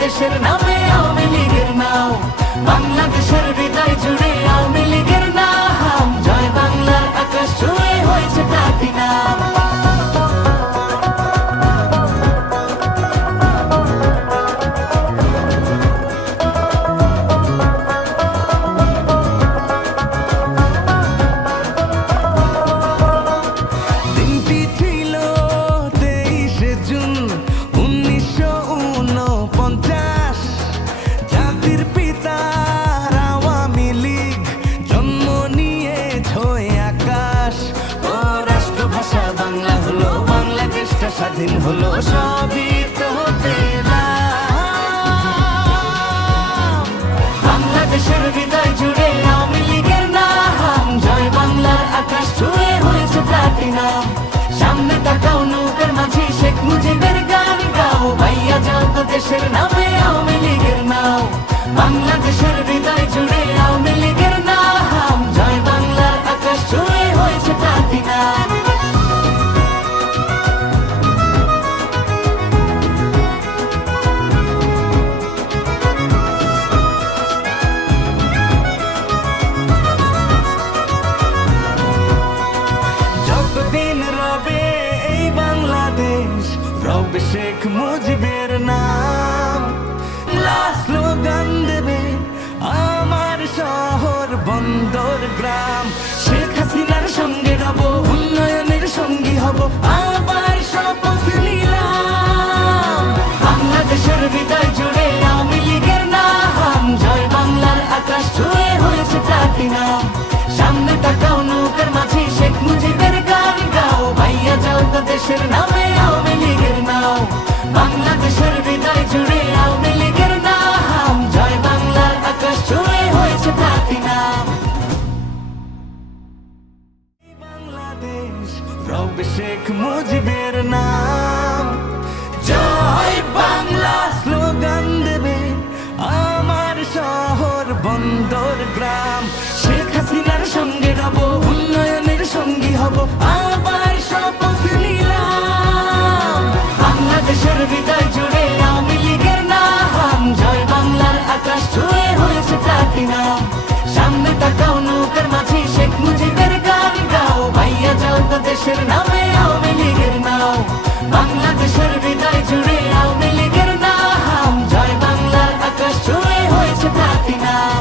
দেশের নামে আওয়ামী লীগের নাও, বাংলাদেশের হৃদয় জুড়ে আওয়ামী লীগের নাম, জয় বাংলার আকাশ ছুঁয়ে হয়েছে প্লাটিনাম। স্বাধীন হলো সবই তো পেলাম, বাংলাদেশের হৃদয় জুড়ে আওয়ামী লীগের নাম, জয় বাংলার আকাশ ছুঁয়ে হয়েছে প্লাটিনাম। সামনে তাকাও নৌকার মাঝি শেখ মুজিবের গান গাও, ভাইয়া যাও তো দেশের নামে আওয়ামী লীগের নাও, বাংলাদেশের হৃদয় জুড়ে আওয়ামী লীগের নাম, জয় বাংলার আকাশ ছুঁয়ে হয়েছে প্লাটিনাম। রবে শেখ মুজিবের নাম, স্লোগান দেবে আমার শহর বন্দর গ্রাম, শেখ হাসিনার সঙ্গে রব, উন্নয়নের সঙ্গী হব, আবার শপথ নিলাম, বাংলাদেশের হৃদয় জুড়ে আওয়ামী লীগের নাম, জয় বাংলার আকাশ ছুঁয়ে হয়েছে প্লাটিনাম। সামনে তাকাও নৌকার মাঝি শেখ মুজিবের গান গাও, ভাইয়া যাও তো দেশের নামে আওয়ামী লীগের নাও, বাংলাদেশের হৃদয় জুড়ে আওয়ামী লীগের নাম, জয় বাংলার আকাশ ছুঁয়ে হয়েছে প্লাটিনাম। বাংলাদেশ রবে শেখ মুজিবের নাম, জয় বাংলা স্লোগান দেবে আমার শহর বন্দর গ্রাম, শেখ হাসিনার সঙ্গে রব, উন্নয়নের সঙ্গী হব, আবার শপথ নিলাম, বাংলাদেশের হৃদয় জুড়ে আওয়ামী লীগের নাম, জয় বাংলার আকাশ ছুঁয়ে হয়েছে প্লাটিনাম। সামনে তাকাও নৌকার মাঝি শেখ মুজিবের গান গাও, ভাইয়া যাও তো দেশের নামে আওয়ামী লীগের নাও, বাংলাদেশের হৃদয় জুড়ে আওয়ামী লীগের নাম, জয় বাংলার আকাশ ছুঁয়ে হয়েছে প্লাটিনাম।